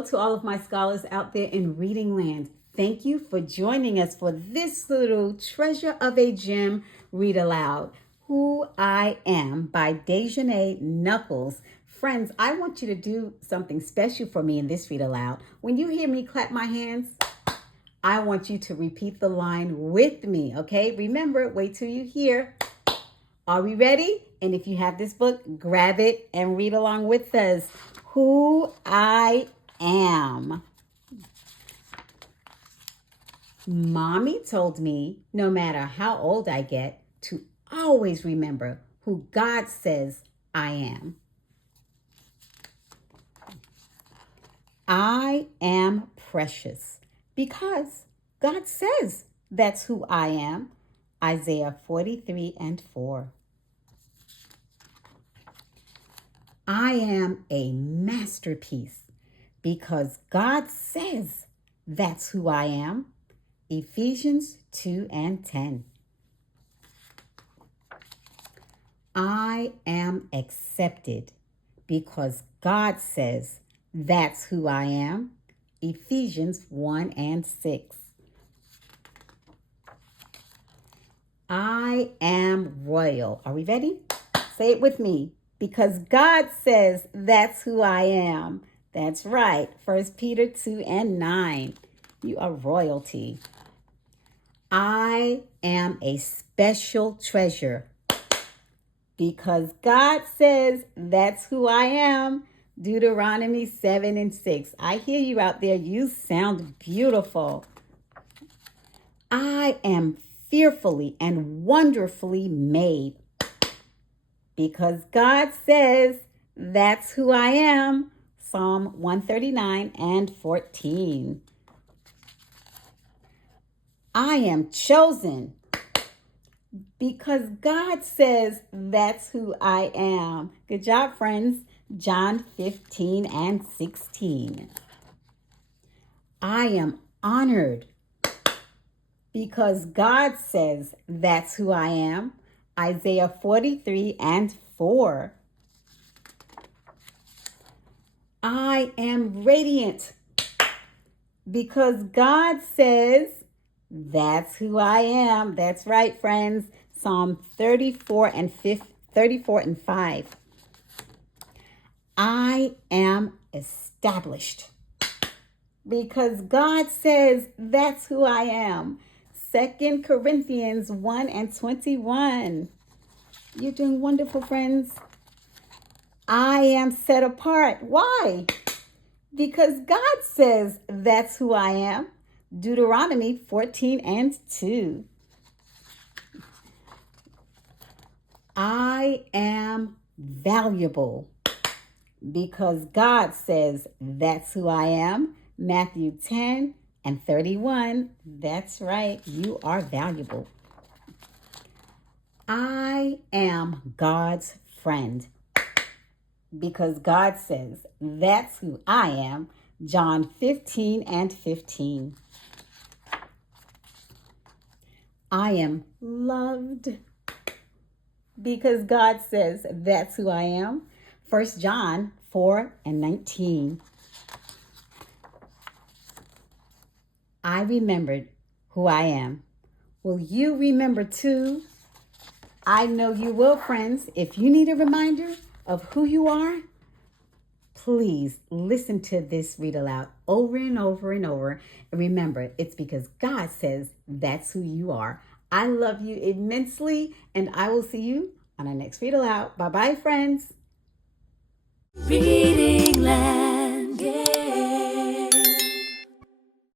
hello to all of my scholars out there in reading land. Thank you for joining us for this little treasure of a gem read aloud. Who I Am by Dejanay Knuckles. Friends, I want you to do something special for me in this read aloud. When you hear me clap my hands, I want you to repeat the line with me, okay? Remember, wait till you hear. Are we ready? And if you have this book, grab it and read along with us. Who I Am. Mommy told me, no matter how old I get, to always remember who God says I am. I am precious because God says that's who I am. Isaiah 43:4. I am a masterpiece because God says that's who I am. Ephesians 2:10. I am accepted because God says that's who I am. Ephesians 1:6. I am royal. Are we ready? Say it with me. Because God says that's who I am. That's right. 1 Peter 2:9. You are royalty. I am a special treasure. Because God says that's who I am. Deuteronomy 7:6. I hear you out there. You sound beautiful. I am fearfully and wonderfully made. Because God says that's who I am. Psalm 139:14. I am chosen because God says that's who I am. Good job, friends. John 15:16. I am honored because God says that's who I am. Isaiah 43:4. I am radiant because God says that's who I am. That's right, friends. Psalm 34:5. I am established because God says that's who I am. 2 Corinthians 1:21. You're doing wonderful, friends. I am set apart. Why? Because God says that's who I am. Deuteronomy 14:2. I am valuable because God says that's who I am. Matthew 10:31. That's right. You are valuable. I am God's friend because God says that's who I am. John 15:15. I am loved because God says that's who I am. 1 John 4:19. I remembered who I am. Will you remember too? I know you will, friends. If you need a reminder of who you are, please listen to this read aloud over and over and over. And remember, it's because God says that's who you are. I love you immensely, and I will see you on our next read aloud. Bye-bye, friends. Reading Land.